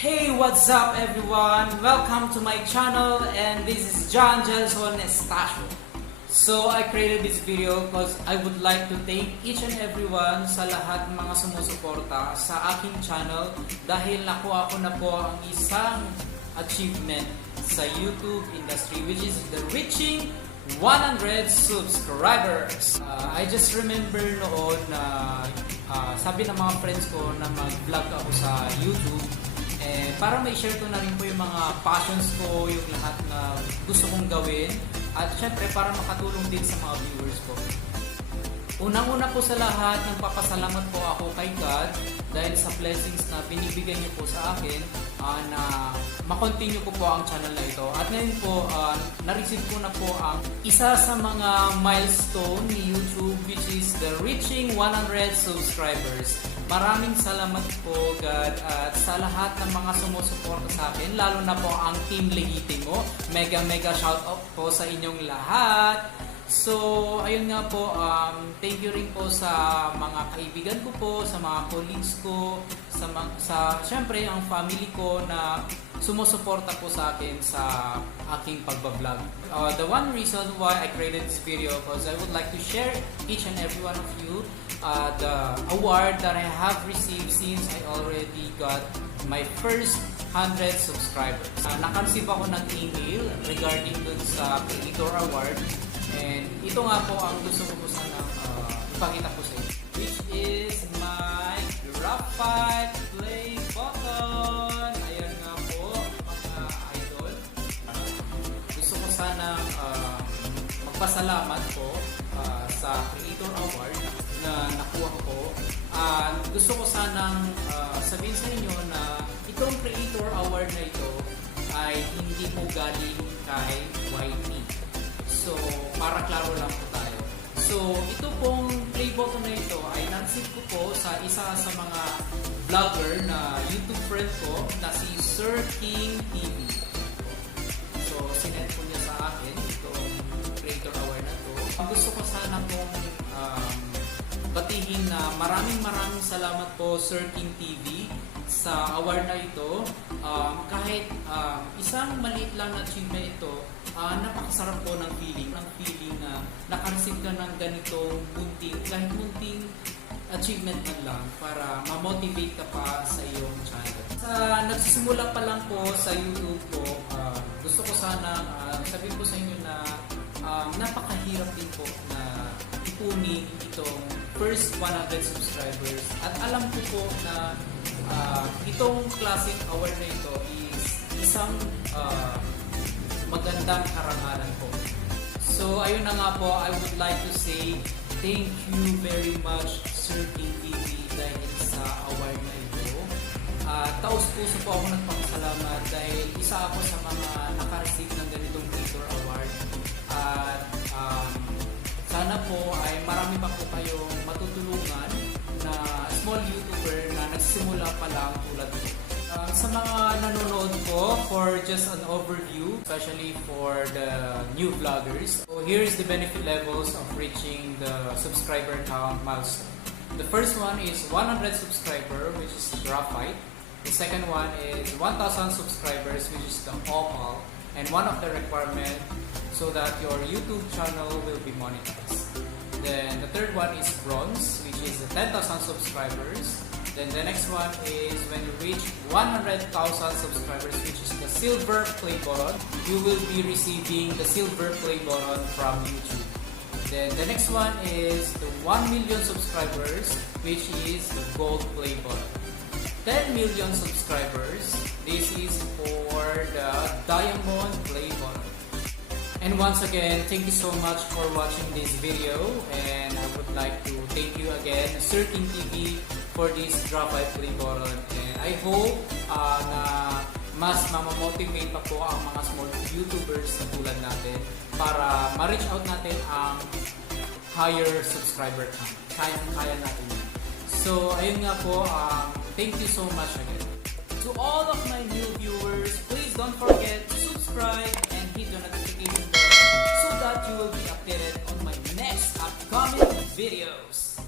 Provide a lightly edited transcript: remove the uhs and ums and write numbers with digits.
Hey, what's up everyone? Welcome to my channel, and this is John Gelson Estacio. So I created this video because I would like to thank each and everyone sa lahat ng mga sumusuporta sa aking channel dahil nakuha ko na po ang isang achievement sa YouTube industry, which is the reaching 100 subscribers. I just remember noon na sabi ng mga friends ko na mag-vlog ako sa YouTube. Para may share ko na rin po yung mga passions ko, yung lahat na gusto kong gawin, at syempre para makatulong din sa mga viewers ko. Unang-una po sa lahat, nagpapasalamat po ako kay God dahil sa blessings na binibigay niyo po sa akin na makontinue ko po ang channel na ito. At ngayon po, na-receive ko na po ang isa sa mga milestone ni YouTube, which is the reaching 100 subscribers. Maraming salamat po God at sa lahat ng mga sumusuporta sa akin, lalo na po ang Team Legitimo. Mega shout out po sa inyong lahat. So, ayun nga po, thank you rin po sa mga kaibigan ko po, sa mga colleagues ko, sa syempre ang family ko na sumusuporta po sa akin sa aking pagbablog. The one reason why I created this video because I would like to share each and every one of you the award that I have received since I already got my first 100 subscribers. Naka-receive ako ng email regarding dun sa Creator Award. And ito nga po ang gusto ko po sana ipakita po sa inyo, which is my Graphite play button. Ayan nga po mga idol. Gusto ko sana magpasalamat po sa Creator Award na nakuha ko. Gusto ko sanang sabihin sa inyo na itong Creator Award na ito ay hindi po galing kay YT. So, para klaro lang po tayo. So, ito pong play button na ito ay nansip ko po sa isa sa mga vlogger na YouTube friend ko na si Sir King TV. So, sinend po niya sa akin itong Creator Award na ito. Gusto ko sana pong batihin na maraming salamat po Sir King TV sa award na ito. Kahit isang maliit lang na achievement ito, napakasarap po ng feeling na naka-receive ka ng ganitong kahit munting achievement man lang para ma-motivate ka pa sa iyong channel. Sa nagsisimula pa lang po sa YouTube ko, gusto ko sana sabihin po sa inyo na napakahirap din po na ipunin itong first 100 subscribers. At alam ko po na itong classic award na ito is isang magandang karangalan po. So, ayun na nga po, I would like to say thank you very much Sir King TV dahil sa award na ito. Taos-puso po ako nagpapasalamat dahil isa ako sa mga naka-receive ng ganitong Creator Award. At sana po ay marami pa po kayong matutulungan na small YouTuber na nagsimula pa lang tulad ko. Sa mga nanonood ko, for just an overview, especially for the new vloggers. So here is the benefit levels of reaching the subscriber count milestone. The first one is 100 subscriber, which is Graphite. The second one is 1,000 subscribers, which is the Opal. And one of the requirements so that your YouTube channel will be monetized. Then the third one is bronze, which is 10,000 subscribers. Then the next one is when you reach 100,000 subscribers, which is the silver play button. You will be receiving the silver play button from YouTube. Then the next one is the 1 million subscribers, which is the gold play button. 10 million subscribers, this is for the diamond play button. And once again, thank you so much for watching this video, and I would like to thank you again, Sir King TV, for this Graphite play button. And I hope na mas mamamotivate pa po ang mga small YouTubers na tulad natin para ma-reach out natin ang higher subscriber count. Kaya natin yun. So, ayun nga po, thank you so much again. To all of my new viewers, please don't forget to subscribe and hit the notification bell so that you will be updated on my next upcoming videos.